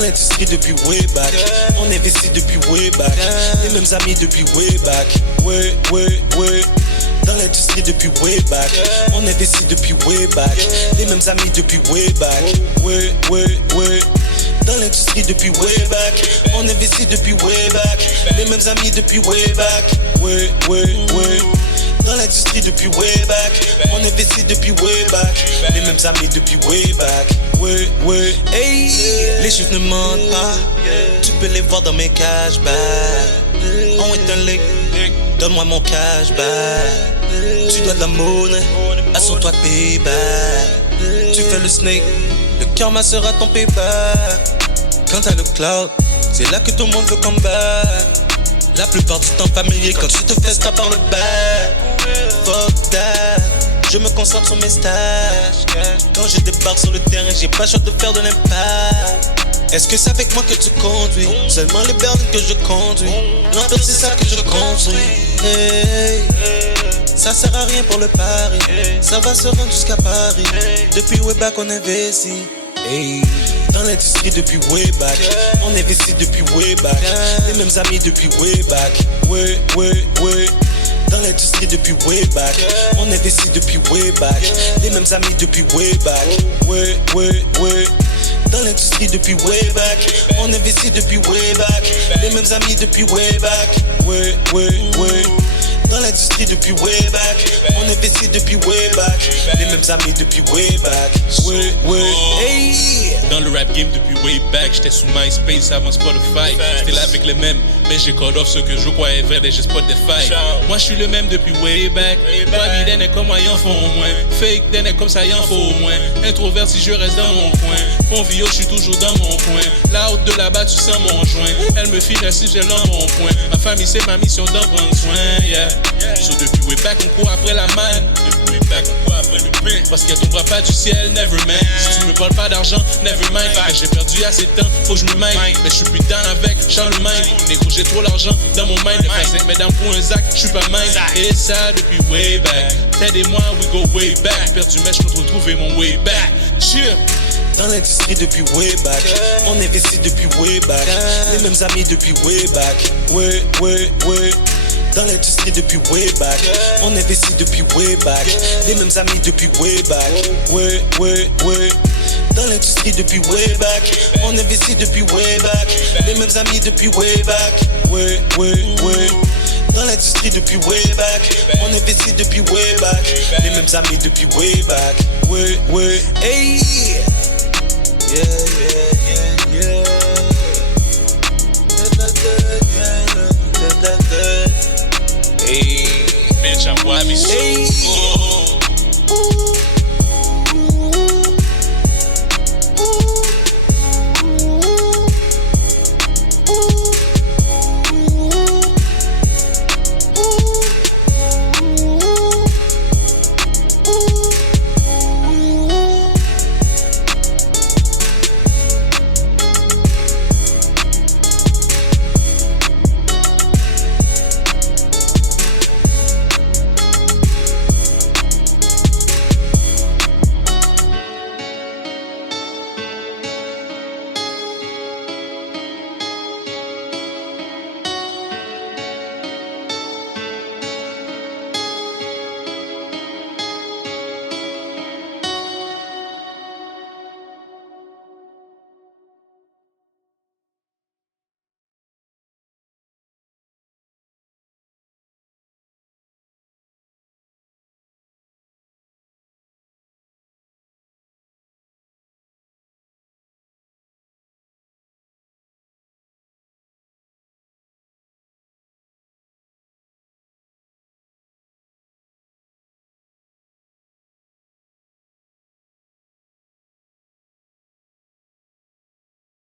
l'industrie depuis way back. On investit depuis way back. Les mêmes amis depuis way back. Ouais. Dans l'industrie depuis way back. On investit depuis way back. Les mêmes amis depuis way back. Ouais. Dans l'industrie depuis way back. On investit depuis way back. Les mêmes amis depuis way back. Ouais. Dans l'industrie depuis way back. On investit depuis way back. Les mêmes amis depuis way back. Ouais. Hey, les chiffres ne mentent pas. Tu peux les voir dans mes cashbacks. On est un lick. Donne-moi mon cashback. Tu dois de la monnaie. Assure-toi payback. Tu fais le snake. Le karma sera ton payback. Quand t'as le cloud, c'est là que tout le monde veut come back. La plupart du temps familier quand tu te fais ça par le back. Fuck that, je me concentre sur mes stages. Quand je débarque sur le terrain, j'ai pas le choix de faire de l'impact. Est-ce que c'est avec moi que tu conduis? Seulement les berlines que je conduis. Non, c'est ça que je construis. Hey, ça sert à rien pour le pari. Ça va se rendre jusqu'à Paris. Depuis way back on investit. Hey, dans l'industrie depuis way back. On investit depuis way back. Les mêmes amis depuis way back. Ouais. Dans l'industrie depuis way back. On investit depuis way back. Les mêmes amis depuis way back. Ouais. Dans l'industrie depuis way back. On investit depuis way back. Les mêmes amis depuis way back. Ouais. Dans l'industrie depuis way back. On investit depuis way back. Les mêmes amis depuis way back. Ouais. Hey. Dans le rap game depuis way back, j'étais sous MySpace avant Spotify. J'étais là avec les mêmes, mais j'ai call off ce que je croyais vrai et j'ai spot des failles. Moi je suis le même depuis way back. Baby d'un est comme moi, y'en faut au moins. Fake d'un est comme ça, y'en faut au moins. Introverti, je reste dans mon coin. Convio, je suis toujours dans mon coin. Là haute de là-bas, tu sens mon joint. Elle me finit si j'ai l'embonpoint. Ma famille, c'est ma mission d'en prendre soin. Yeah. So depuis way back, on court après la manne. Depuis way back, on court après le pain. Parce qu'elle tombera pas du ciel, never mind. Si tu me parles pas d'argent, never mind. J'ai perdu assez de temps, faut que je me mind. Mais je suis plus down avec Charlemagne. Négro, j'ai trop l'argent dans mon mind. Les 5 mesdames pour un zac, je suis pas mind. Et ça depuis way back. Ted et moi, we go way back. Perdu, mais je compte retrouver mon way back. Cheer. Dans l'industrie depuis way back. On investit depuis way back. Les mêmes amis depuis way back. Ouais. Dans l'industrie depuis way back. On investit depuis way back. Les mêmes amis depuis way back. Ouais. Dans l'industrie depuis way back. On investit depuis way back. Les mêmes amis depuis way back. Ouais. Dans l'industrie depuis way back. On investit depuis way back. Les mêmes amis depuis way back. Ouais. Hey. Yeah. Hey, bitch, I'm Wabi. Hey.